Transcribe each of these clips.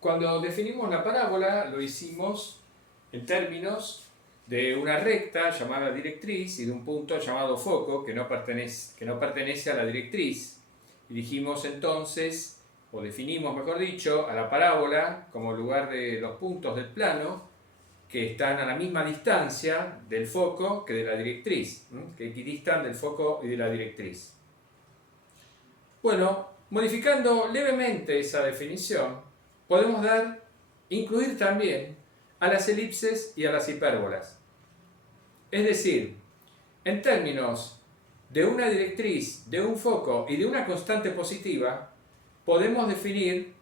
Cuando definimos la parábola lo hicimos en términos de una recta llamada directriz y de un punto llamado foco que no pertenece a la directriz. Y dijimos entonces, o definimos mejor dicho, a la parábola como lugar de los puntos del plano que están a la misma distancia del foco que de la directriz, que equidistan del foco y de la directriz. Bueno, modificando levemente esa definición, podemos incluir también a las elipses y a las hipérbolas. Es decir, en términos de una directriz, de un foco y de una constante positiva, podemos definir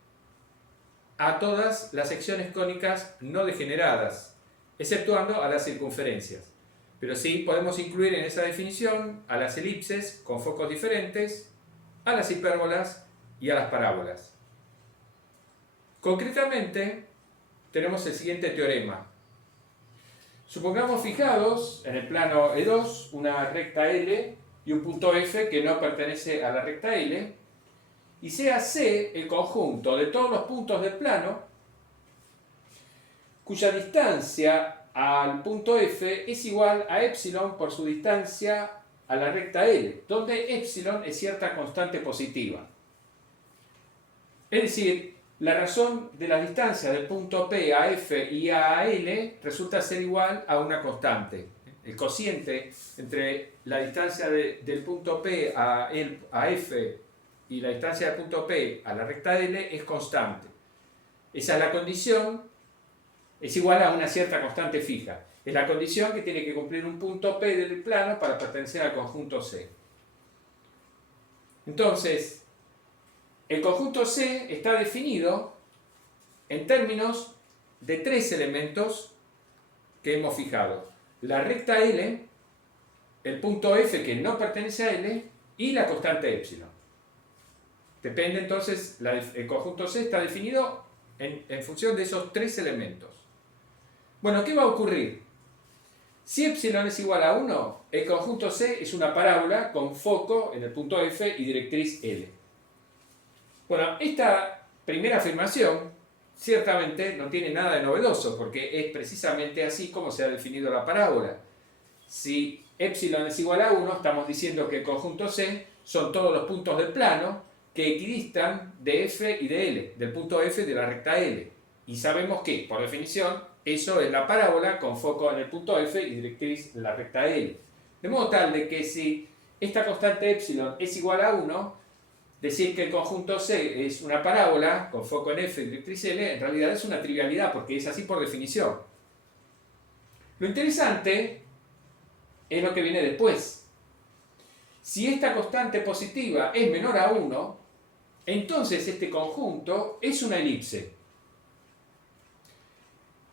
a todas las secciones cónicas no degeneradas, exceptuando a las circunferencias. Pero sí podemos incluir en esa definición a las elipses con focos diferentes, a las hipérbolas y a las parábolas. Concretamente, tenemos el siguiente teorema. Supongamos fijados en el plano E2 una recta L y un punto F que no pertenece a la recta L, y sea C el conjunto de todos los puntos del plano cuya distancia al punto F es igual a epsilon por su distancia a la recta L, donde epsilon es cierta constante positiva. Es decir, la razón de la distancia del punto P a F y a L resulta ser igual a una constante. El cociente entre la distancia del punto P a F y la distancia del punto P a la recta L es constante. Esa es la condición, es igual a una cierta constante fija. Es la condición que tiene que cumplir un punto P del plano para pertenecer al conjunto C. Entonces, el conjunto C está definido en términos de tres elementos que hemos fijado. La recta L, el punto F que no pertenece a L y la constante epsilon. Depende entonces, el conjunto C está definido en función de esos tres elementos. Bueno, ¿qué va a ocurrir? Si epsilon es igual a 1, el conjunto C es una parábola con foco en el punto F y directriz L. Bueno, esta primera afirmación ciertamente no tiene nada de novedoso, porque es precisamente así como se ha definido la parábola. Si epsilon es igual a 1, estamos diciendo que el conjunto C son todos los puntos del plano que equidistan de F y de L, del punto F de la recta L. Y sabemos que, por definición, eso es la parábola con foco en el punto F y directriz en la recta L. De modo tal de que si esta constante epsilon es igual a 1, decir que el conjunto C es una parábola con foco en F y directriz L en realidad es una trivialidad porque es así por definición. Lo interesante es lo que viene después. Si esta constante positiva es menor a 1, entonces este conjunto es una elipse.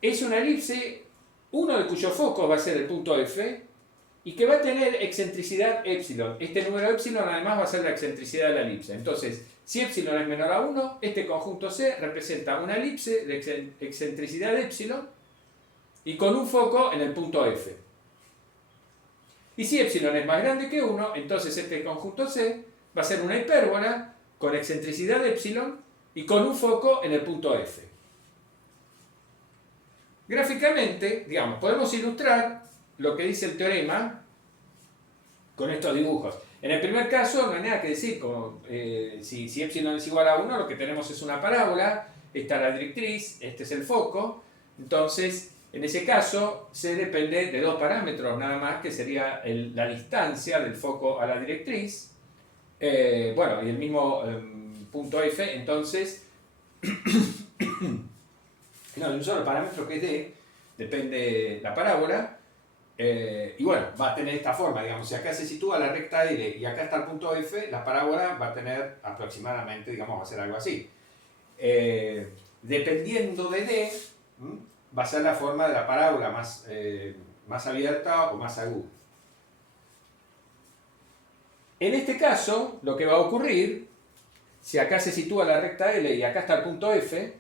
Es una elipse, uno de cuyos focos va a ser el punto F y que va a tener excentricidad epsilon. Este número epsilon además va a ser la excentricidad de la elipse. Entonces, si epsilon es menor a 1, este conjunto C representa una elipse de excentricidad epsilon y con un foco en el punto F. Y si epsilon es más grande que 1, entonces este conjunto C va a ser una hipérbola con excentricidad epsilon y con un foco en el punto F. Gráficamente, digamos, podemos ilustrar lo que dice el teorema con estos dibujos. En el primer caso no hay nada que decir, si epsilon es igual a 1, lo que tenemos es una parábola, esta es la directriz, este es el foco. Entonces, en ese caso, C depende de dos parámetros nada más, que sería la distancia del foco a la directriz, bueno, y el mismo punto F, entonces, no, de un solo parámetro que es D, depende la parábola, y bueno, va a tener esta forma, digamos, si acá se sitúa la recta L y acá está el punto F, la parábola va a tener aproximadamente, digamos, va a ser algo así. Dependiendo de D, va a ser la forma de la parábola más abierta o más aguda. En este caso, lo que va a ocurrir, si acá se sitúa la recta L y acá está el punto F,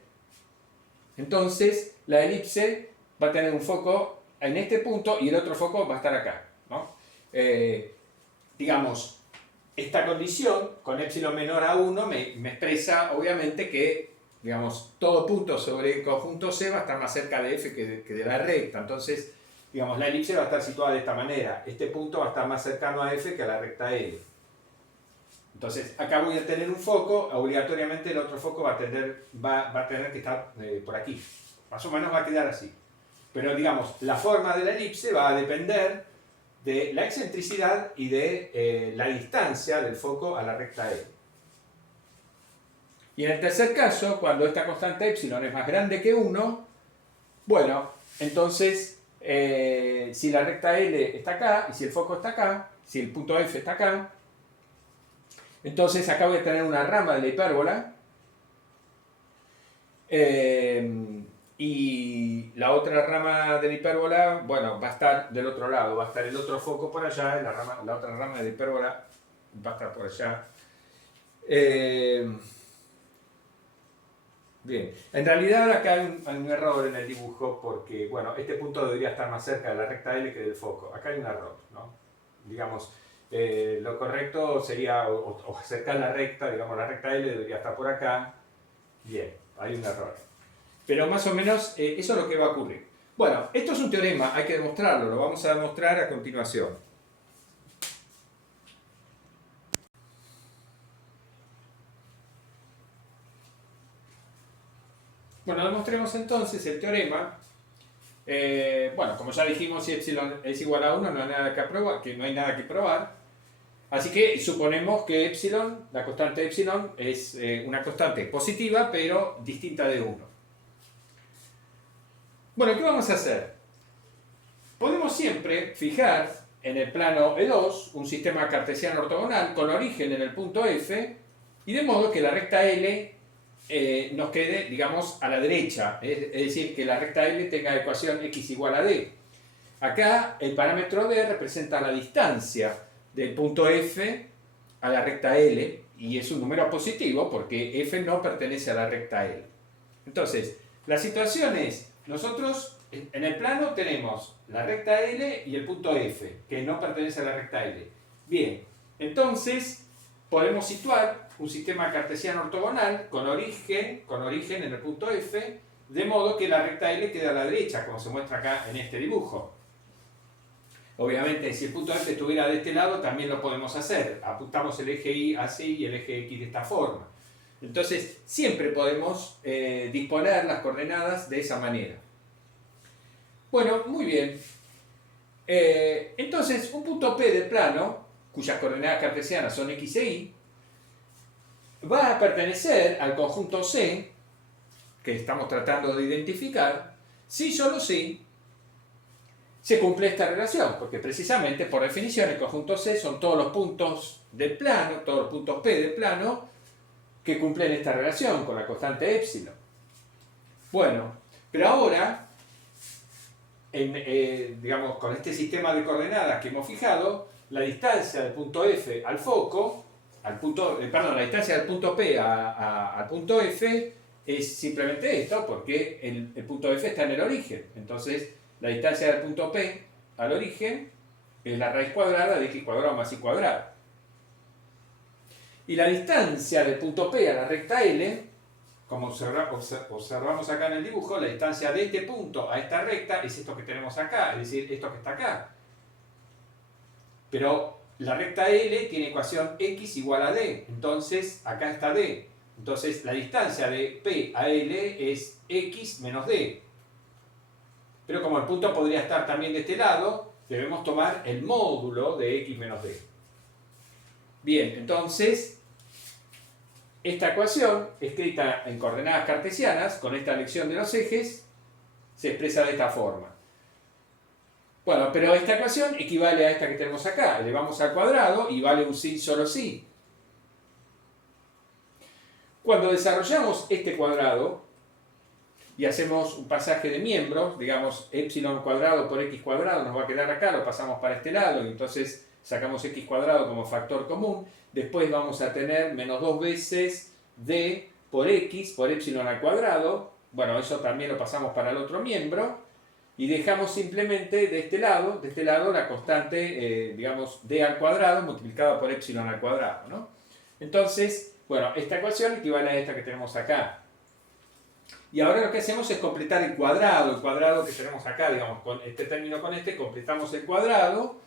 entonces la elipse va a tener un foco en este punto y el otro foco va a estar acá, ¿no? Digamos, esta condición con epsilon menor a 1 me expresa obviamente que digamos, todo punto sobre el conjunto C va a estar más cerca de F que de la recta. Entonces, digamos, la elipse va a estar situada de esta manera. Este punto va a estar más cercano a F que a la recta L. Entonces, acá voy a tener un foco, obligatoriamente el otro foco va a tener que estar por aquí. Más o menos va a quedar así. Pero, digamos, la forma de la elipse va a depender de la excentricidad y de la distancia del foco a la recta L. Y en el tercer caso, cuando esta constante epsilon es más grande que 1, bueno, entonces, si la recta L está acá, y si el foco está acá, si el punto F está acá, entonces acá voy a tener una rama de la hipérbola, y la otra rama de la hipérbola, bueno, va a estar del otro lado, va a estar el otro foco por allá, y la otra rama de la hipérbola va a estar por allá. Bien, en realidad acá hay un error en el dibujo porque, bueno, este punto debería estar más cerca de la recta L que del foco. Acá hay un error, ¿no? Digamos, lo correcto sería o acercar la recta, digamos, la recta L debería estar por acá. Bien, hay un error. Pero más o menos eso es lo que va a ocurrir. Bueno, esto es un teorema, hay que demostrarlo, lo vamos a demostrar a continuación. Bueno, demostremos entonces el teorema. Bueno, como ya dijimos, si epsilon es igual a 1, no hay nada que probar. Así que suponemos que epsilon, la constante epsilon, es una constante positiva, pero distinta de 1. Bueno, ¿qué vamos a hacer? Podemos siempre fijar en el plano E2 un sistema cartesiano ortogonal con origen en el punto F, y de modo que la recta L nos quede, digamos, a la derecha, es decir, que la recta L tenga ecuación x igual a d. Acá el parámetro d representa la distancia del punto F a la recta L, y es un número positivo porque F no pertenece a la recta L. Entonces, la situación es, nosotros en el plano tenemos la recta L y el punto F, que no pertenece a la recta L. Bien, entonces podemos situar un sistema cartesiano ortogonal con origen en el punto F, de modo que la recta L queda a la derecha, como se muestra acá en este dibujo. Obviamente, si el punto F estuviera de este lado, también lo podemos hacer. Apuntamos el eje Y así y el eje X de esta forma. Entonces, siempre podemos disponer las coordenadas de esa manera. Bueno, muy bien. Entonces, un punto P del plano, cuyas coordenadas cartesianas son X e Y, va a pertenecer al conjunto C, que estamos tratando de identificar, si solo si se cumple esta relación, porque precisamente, por definición, el conjunto C son todos los puntos del plano, todos los puntos P del plano, que cumplen esta relación con la constante epsilon. Bueno, pero ahora, digamos, con este sistema de coordenadas que hemos fijado, la distancia del punto F al foco, la distancia del punto P al punto F es simplemente esto, porque el punto F está en el origen. Entonces, la distancia del punto P al origen es la raíz cuadrada de x cuadrado más y cuadrado. Y la distancia del punto P a la recta L, como observamos acá en el dibujo, la distancia de este punto a esta recta es esto que tenemos acá, es decir, esto que está acá. Pero la recta L tiene ecuación x igual a d, entonces acá está d. Entonces la distancia de P a L es x menos d. Pero como el punto podría estar también de este lado, debemos tomar el módulo de x menos d. Bien, entonces, esta ecuación, escrita en coordenadas cartesianas, con esta elección de los ejes, se expresa de esta forma. Bueno, pero esta ecuación equivale a esta que tenemos acá. Elevamos al cuadrado y vale un sí solo sí. Cuando desarrollamos este cuadrado y hacemos un pasaje de miembros, digamos, epsilon cuadrado por x cuadrado nos va a quedar acá, lo pasamos para este lado y entonces sacamos x cuadrado como factor común. Después vamos a tener menos 2 veces d por x por epsilon al cuadrado. Bueno, eso también lo pasamos para el otro miembro. Y dejamos simplemente de este lado la constante, digamos, d al cuadrado multiplicada por epsilon al cuadrado, ¿no? Entonces, bueno, esta ecuación equivale a esta que tenemos acá. Y ahora lo que hacemos es completar el cuadrado que tenemos acá, digamos, con este término con este, completamos el cuadrado.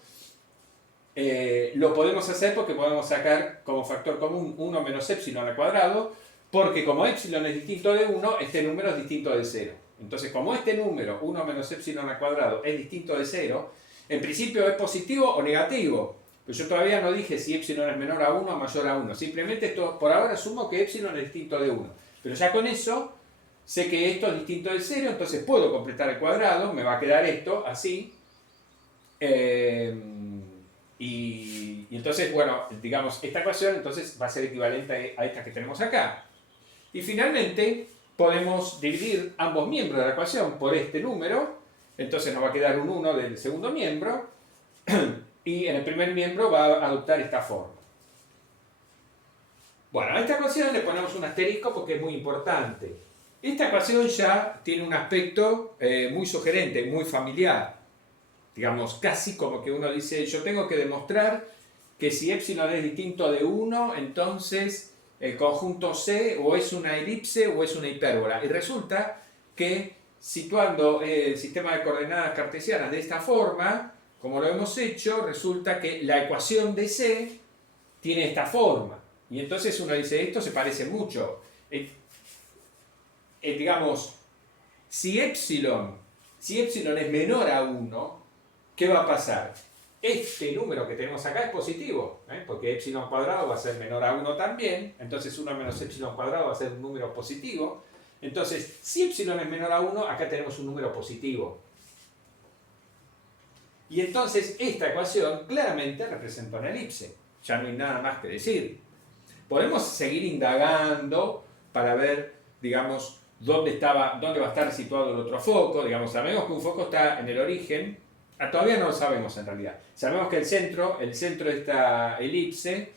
Lo podemos hacer porque podemos sacar como factor común 1 menos epsilon al cuadrado, porque como epsilon es distinto de 1, este número es distinto de 0. Entonces, como este número, 1 menos epsilon al cuadrado, es distinto de 0, en principio es positivo o negativo. Pero yo todavía no dije si epsilon es menor a 1 o mayor a 1. Simplemente esto, por ahora asumo que epsilon es distinto de 1. Pero ya con eso sé que esto es distinto de 0, entonces puedo completar el cuadrado, me va a quedar esto así. Y entonces, bueno, digamos, esta ecuación entonces va a ser equivalente a esta que tenemos acá. Y finalmente podemos dividir ambos miembros de la ecuación por este número, entonces nos va a quedar un 1 del segundo miembro, y en el primer miembro va a adoptar esta forma. Bueno, a esta ecuación le ponemos un asterisco porque es muy importante. Esta ecuación ya tiene un aspecto muy sugerente, muy familiar. Digamos, casi como que uno dice, yo tengo que demostrar que si epsilon es distinto de 1, entonces el conjunto C o es una elipse o es una hipérbola. Y resulta que situando el sistema de coordenadas cartesianas de esta forma, como lo hemos hecho, resulta que la ecuación de C tiene esta forma. Y entonces uno dice, esto se parece mucho. Digamos, si epsilon es menor a 1, ¿qué va a pasar? Este número que tenemos acá es positivo, porque epsilon cuadrado va a ser menor a 1 también, entonces 1 menos epsilon cuadrado va a ser un número positivo. Entonces, si epsilon es menor a 1, acá tenemos un número positivo. Y entonces esta ecuación claramente representa una elipse. Ya no hay nada más que decir. Podemos seguir indagando para ver, digamos, dónde va a estar situado el otro foco. Digamos, sabemos que un foco está en el origen. Todavía no lo sabemos en realidad. Sabemos que el centro de esta elipse,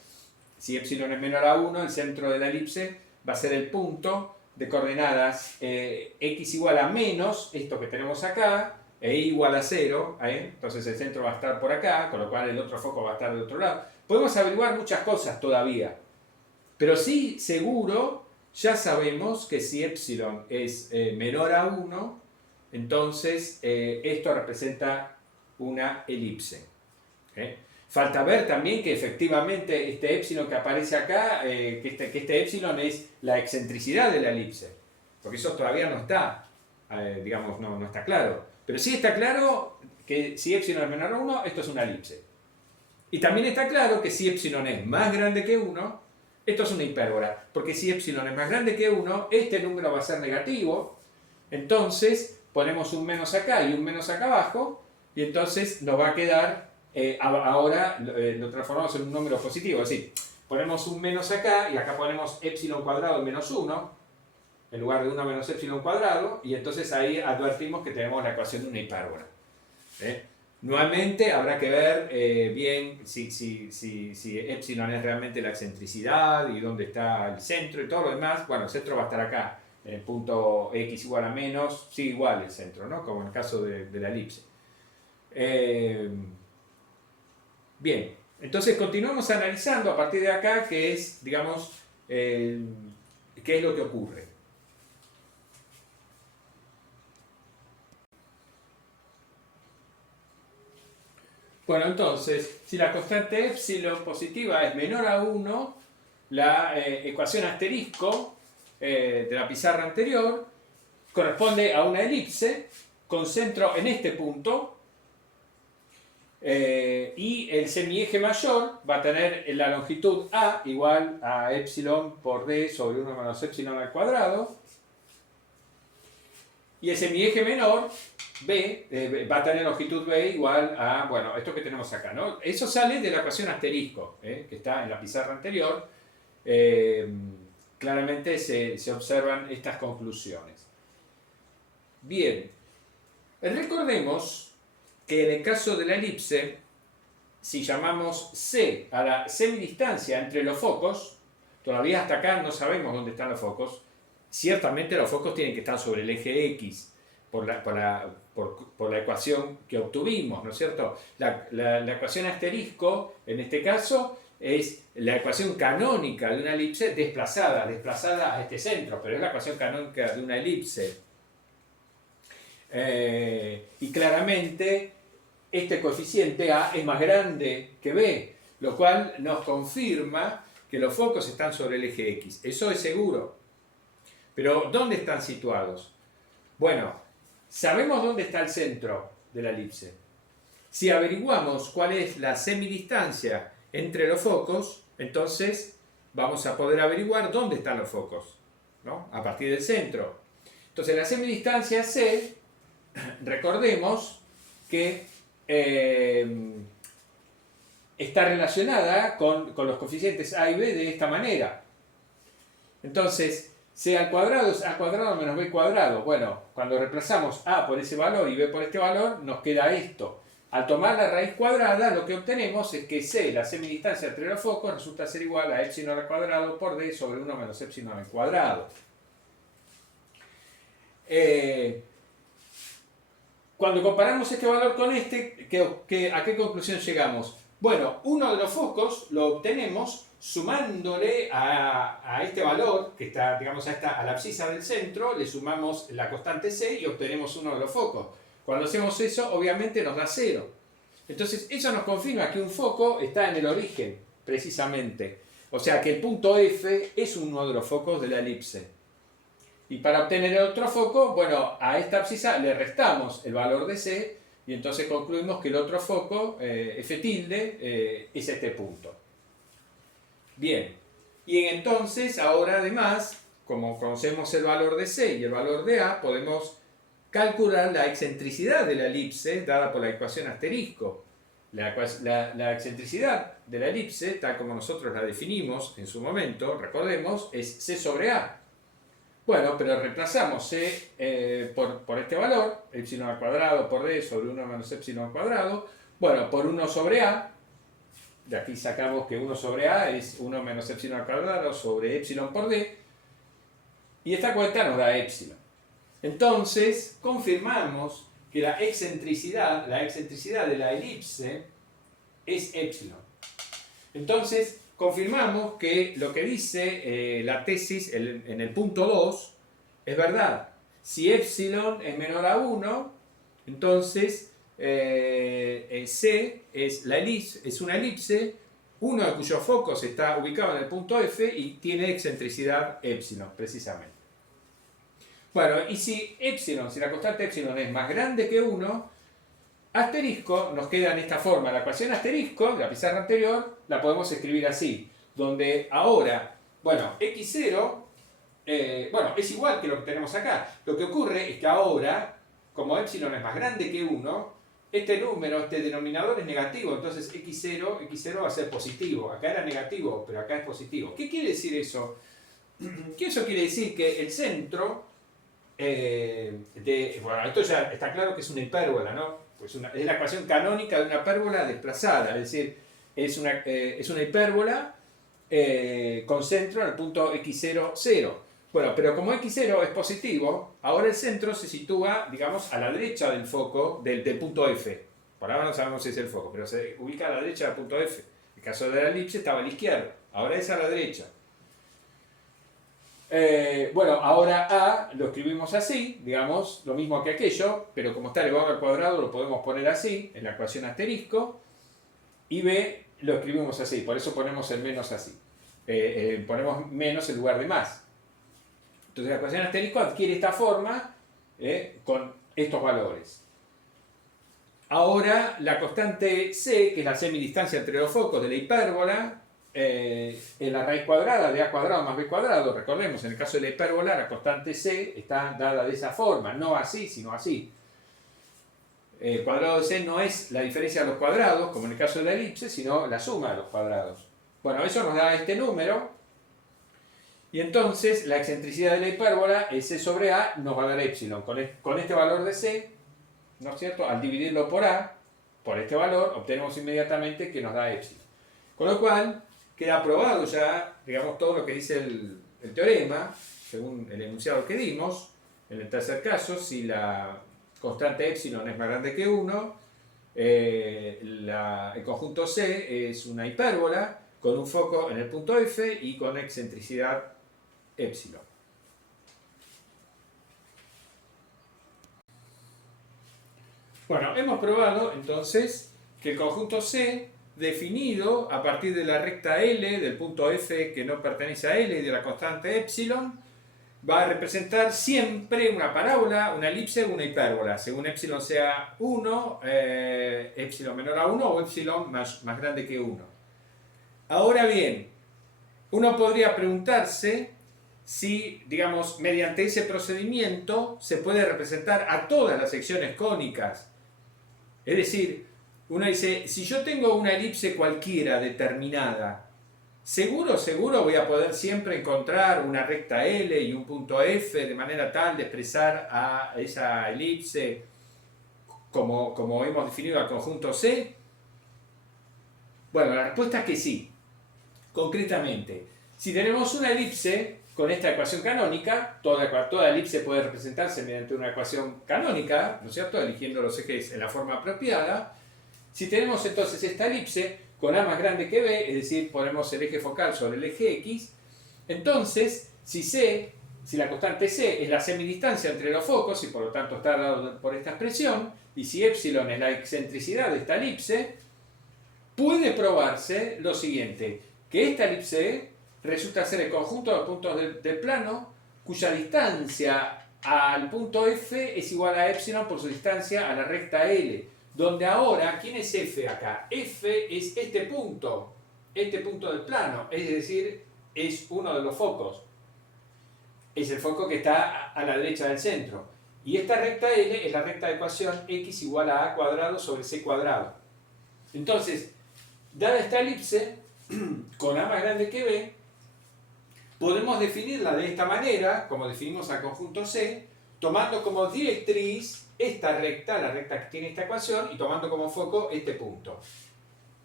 si epsilon es menor a 1, el centro de la elipse va a ser el punto de coordenadas x igual a menos esto que tenemos acá, e y igual a 0, entonces el centro va a estar por acá, con lo cual el otro foco va a estar del otro lado. Podemos averiguar muchas cosas todavía, pero sí, seguro, ya sabemos que si epsilon es menor a 1, entonces esto representa una elipse. Falta ver también que efectivamente este epsilon que aparece acá, que este epsilon es la excentricidad de la elipse, porque eso todavía no está, digamos, no está claro. Pero sí está claro que si epsilon es menor a 1, esto es una elipse. Y también está claro que si epsilon es más grande que 1, esto es una hipérbola, porque si epsilon es más grande que 1, este número va a ser negativo, entonces ponemos un menos acá y un menos acá abajo, y entonces nos va a quedar, ahora lo transformamos en un número positivo, es decir, ponemos un menos acá y acá ponemos epsilon cuadrado menos 1, en lugar de 1 menos epsilon cuadrado, y entonces ahí advertimos que tenemos la ecuación de una hipérbola. Nuevamente habrá que ver bien si epsilon es realmente la excentricidad y dónde está el centro y todo lo demás. Bueno, el centro va a estar acá, en el punto x igual a menos, sí igual el centro, ¿no? Como en el caso de la elipse. Bien, entonces continuamos analizando a partir de acá qué es, digamos, qué es lo que ocurre. Bueno, entonces, si la constante epsilon positiva es menor a 1, la ecuación asterisco de la pizarra anterior corresponde a una elipse con centro en este punto, y el semieje mayor va a tener la longitud A igual a epsilon por d sobre 1 menos epsilon al cuadrado, y el semieje menor B va a tener longitud B igual a, bueno, esto que tenemos acá, ¿no? Eso sale de la ecuación asterisco, que está en la pizarra anterior. Claramente se observan estas conclusiones. Bien, recordemos que en el caso de la elipse, si llamamos C a la semidistancia entre los focos, todavía hasta acá no sabemos dónde están los focos, ciertamente los focos tienen que estar sobre el eje X, por la ecuación que obtuvimos, ¿no es cierto? La ecuación asterisco, en este caso, es la ecuación canónica de una elipse desplazada a este centro, pero es la ecuación canónica de una elipse. Y claramente este coeficiente A es más grande que B, lo cual nos confirma que los focos están sobre el eje X. Eso es seguro. Pero ¿dónde están situados? Bueno, sabemos dónde está el centro de la elipse. Si averiguamos cuál es la semidistancia entre los focos, entonces vamos a poder averiguar dónde están los focos, ¿no? A partir del centro. Entonces la semidistancia C, recordemos que está relacionada con los coeficientes A y B de esta manera. Entonces, C al cuadrado es A cuadrado menos B cuadrado. Bueno, cuando reemplazamos A por ese valor y B por este valor, nos queda esto. Al tomar la raíz cuadrada, lo que obtenemos es que C, la semidistancia entre los focos, resulta ser igual a epsilon al cuadrado por D sobre 1 menos epsilon al cuadrado. Cuando comparamos este valor con este, ¿a qué conclusión llegamos? Bueno, uno de los focos lo obtenemos sumándole a este valor, que está, digamos, a la abscisa del centro, le sumamos la constante C y obtenemos uno de los focos. Cuando hacemos eso, obviamente nos da 0. Entonces, eso nos confirma que un foco está en el origen, precisamente. O sea, que el punto F es uno de los focos de la elipse. Y para obtener el otro foco, bueno, a esta abscisa le restamos el valor de C y entonces concluimos que el otro foco, F tilde, es este punto. Bien, y entonces ahora además, como conocemos el valor de C y el valor de A, podemos calcular la excentricidad de la elipse dada por la ecuación asterisco. La excentricidad de la elipse, tal como nosotros la definimos en su momento, recordemos, es C sobre A. Bueno, pero reemplazamos C por este valor, epsilon al cuadrado por D sobre 1 menos epsilon al cuadrado, bueno, por 1 sobre A, de aquí sacamos que 1 sobre A es 1 menos epsilon al cuadrado sobre epsilon por D, y esta cuenta nos da epsilon. Entonces, confirmamos que la excentricidad de la elipse es epsilon. Entonces, confirmamos que lo que dice la tesis en el punto 2 es verdad. Si epsilon es menor a 1, entonces C es una elipse, uno de cuyos focos está ubicado en el punto F y tiene excentricidad epsilon, precisamente. Bueno, y si la constante epsilon es más grande que 1, asterisco nos queda en esta forma. La ecuación asterisco de la pizarra anterior la podemos escribir así, donde ahora, bueno, x0, es igual que lo que tenemos acá. Lo que ocurre es que ahora, como epsilon es más grande que 1, este denominador es negativo, entonces x0 va a ser positivo. Acá era negativo, pero acá es positivo. ¿Qué quiere decir eso? Que eso quiere decir que el centro bueno, esto ya está claro que es una hipérbola, ¿no? Pues es la ecuación canónica de una hipérbola desplazada, es decir, es una hipérbola con centro en el punto x0, 0. Bueno, pero como x0 es positivo, ahora el centro se sitúa, digamos, a la derecha del foco, del punto F. Por ahora no sabemos si es el foco, pero se ubica a la derecha del punto F. En el caso de la elipse estaba a la izquierda, ahora es a la derecha. Bueno, ahora A lo escribimos así, digamos, lo mismo que aquello, pero como está elevado al cuadrado lo podemos poner así, en la ecuación asterisco, y B lo escribimos así, por eso ponemos el menos así. Ponemos menos en lugar de más. Entonces la ecuación asterisco adquiere esta forma con estos valores. Ahora la constante C, que es la semidistancia entre los focos de la hipérbola, es la raíz cuadrada de a cuadrado más b cuadrado. Recordemos, en el caso de la hipérbola, la constante C está dada de esa forma, no así, sino así. El cuadrado de C no es la diferencia de los cuadrados, como en el caso de la elipse, sino la suma de los cuadrados. Bueno, eso nos da este número, y entonces la excentricidad de la hipérbola, C sobre A, nos va a dar epsilon. Con este valor de C, ¿no es cierto? Al dividirlo por A, por este valor, obtenemos inmediatamente que nos da epsilon. Con lo cual, queda probado ya, digamos, todo lo que dice el teorema, según el enunciado que dimos. En el tercer caso, si la constante epsilon es más grande que 1, el conjunto C es una hipérbola, con un foco en el punto F y con excentricidad epsilon. Bueno, hemos probado entonces que el conjunto C, definido a partir de la recta L, del punto F que no pertenece a L y de la constante epsilon, va a representar siempre una parábola, una elipse o una hipérbola, según epsilon sea 1, epsilon menor a 1 o epsilon más grande que 1. Ahora bien, uno podría preguntarse si, digamos, mediante ese procedimiento se puede representar a todas las secciones cónicas. Es decir, uno dice, si yo tengo una elipse cualquiera determinada, seguro voy a poder siempre encontrar una recta L y un punto F de manera tal de expresar a esa elipse como hemos definido al conjunto C. Bueno, la respuesta es que sí. Concretamente, si tenemos una elipse con esta ecuación canónica, toda elipse puede representarse mediante una ecuación canónica, ¿no es cierto?, eligiendo los ejes en la forma apropiada. Si tenemos entonces esta elipse con A más grande que B, es decir, ponemos el eje focal sobre el eje X, entonces si la constante C es la semidistancia entre los focos y por lo tanto está dado por esta expresión, y si epsilon es la excentricidad de esta elipse, puede probarse lo siguiente, que esta elipse resulta ser el conjunto de puntos del plano cuya distancia al punto F es igual a epsilon por su distancia a la recta L, donde ahora, ¿quién es F acá? F es este punto del plano, es decir, es uno de los focos. Es el foco que está a la derecha del centro. Y esta recta L es la recta de ecuación x igual a a cuadrado sobre c cuadrado. Entonces, dada esta elipse, con A más grande que B, podemos definirla de esta manera, como definimos al conjunto C, tomando como directriz esta recta, la recta que tiene esta ecuación, y tomando como foco este punto.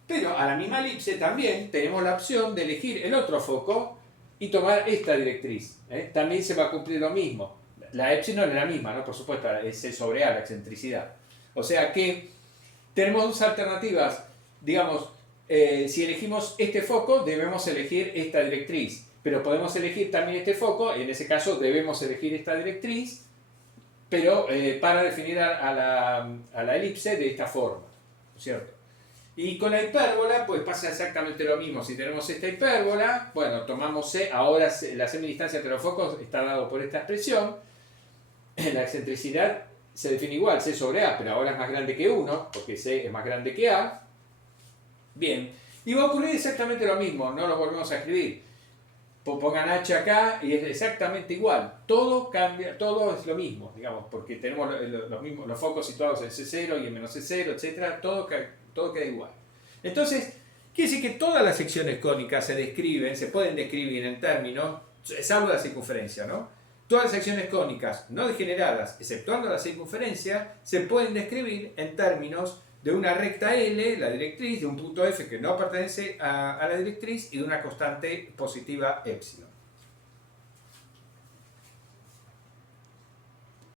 Pero a la misma elipse también tenemos la opción de elegir el otro foco y tomar esta directriz. También se va a cumplir lo mismo. La epsilon es la misma, ¿no? Por supuesto, es C sobre A, la excentricidad. O sea que tenemos dos alternativas. Digamos, si elegimos este foco, debemos elegir esta directriz. Pero podemos elegir también este foco, y en ese caso debemos elegir esta directriz, pero para definir a la elipse de esta forma, ¿no es cierto? Y con la hipérbola, pues pasa exactamente lo mismo. Si tenemos esta hipérbola, bueno, tomamos C, ahora la semidistancia entre los focos está dado por esta expresión. La excentricidad se define igual, C sobre A, pero ahora es más grande que 1, porque C es más grande que A. Bien, y va a ocurrir exactamente lo mismo, no lo volvemos a escribir. Pongan H acá y es exactamente igual. Todo cambia, todo es lo mismo, digamos, porque tenemos los focos situados en C0 y en menos C0, etc. Todo queda igual. Entonces, quiere decir que todas las secciones cónicas se pueden describir en términos, salvo la circunferencia, ¿no? Todas las secciones cónicas no degeneradas, exceptuando la circunferencia, se pueden describir en términos de una recta L, la directriz, de un punto F que no pertenece a la directriz y de una constante positiva epsilon.